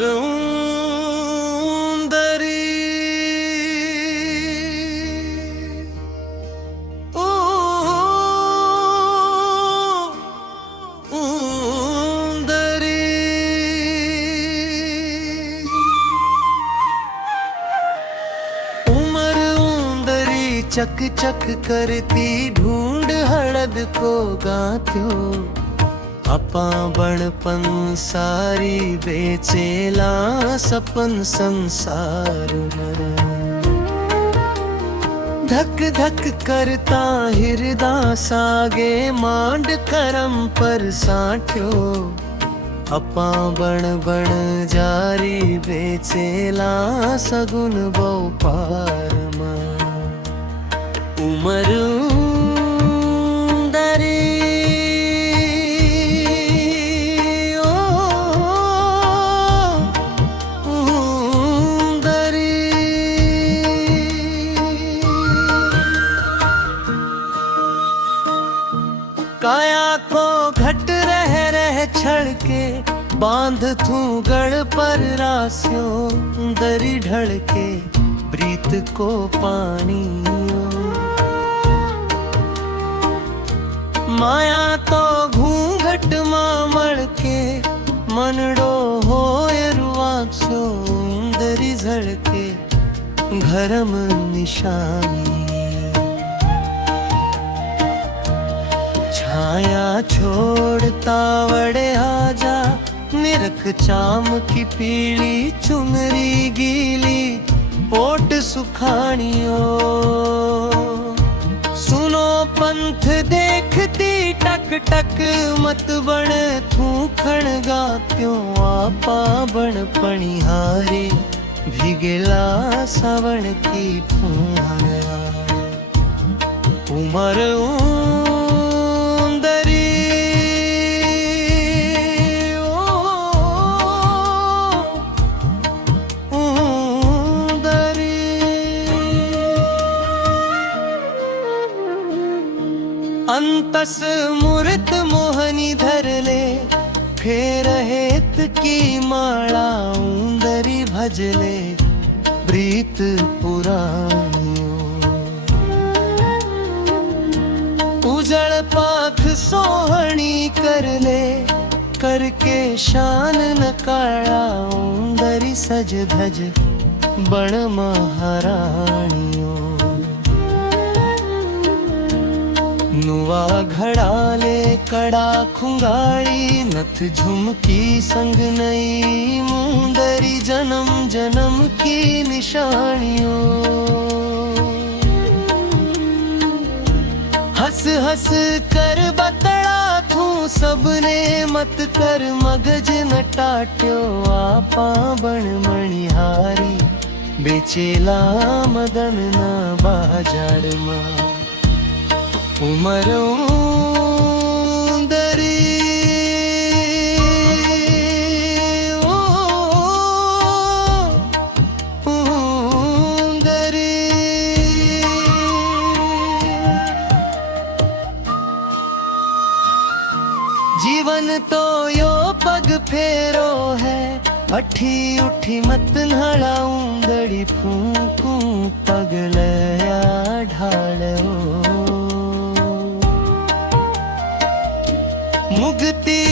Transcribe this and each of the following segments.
उमर उंदरी उंदरी उमर उंदरी चक चक करती ढूंढ हळद को गात्यो अपा बणपण सारी बेचेला सपन संसार धक धक करता हिरदा सागे मांड करम पर साठ्यो अपा बण बण जारी बेचेला सगुन बहुपार उमर काया को घट रह छड़ के बांध थू गढ़ पर रास्यो दरी ढल के प्रीत को पानी माया तो घूंघट मामड़ के मनडो हो रुआक्सो दरी झड़के घरम निशानी छाया छोड़ता वड़े आजा निरख चाम की पीली चुनरी गीली पोट सुखानियो सुनो पंथ देखती टक टक मत बण थू खण गात्यो आपा बण पणिहारी भिगेला सावण की फूहण उमर अंतस मूर्त मोहनी धर ले फेर हेत की माला उंदरी भजले प्रीत पुराणियों उजड़ पाख सोहनी कर ले करके शान नकाड़ा उंदरी सज धज बण महाराणियों नुआ घड़ाले कड़ा खुंगाड़ी नथ झुमकी संग नई मुंदरी जन्म जन्म की निशानियों हंस हंस कर बतड़ा थू सबने मत कर मगज न टाट्यो आपा बण मणिहारी बेचेला मदन न बाजार मा उमर उंदरी उंदरी जीवन तो यो पग फेरो है अठी उठी मत नड़ा उंदड़ी फूकू पगलया ढालो मुक्ति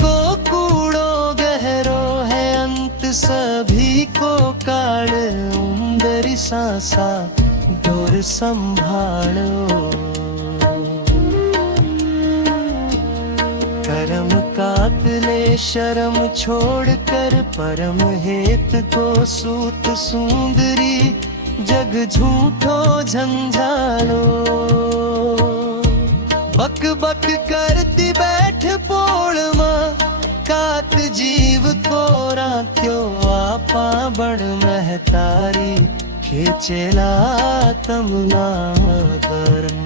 को कूड़ो गहरो है अंत सभी को काल उंदरी सांसा डोर संभालो करम कातले शर्म छोड़ कर परम हेत को सूत सुंदरी जग झूठो झंझालो बक बक करती बैठ पोल मां कात जीव को रात्यो आपा बड़ महतारी खेचेला तमना करम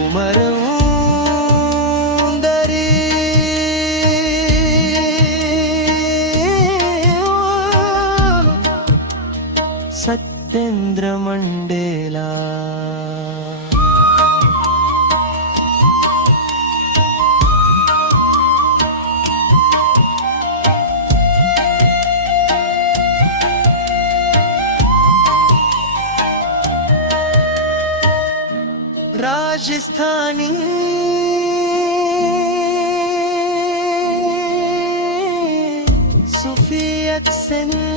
उमर उंदरी सत्येंद्र मंडेला। राजस्थानी सूफी एक्सेंट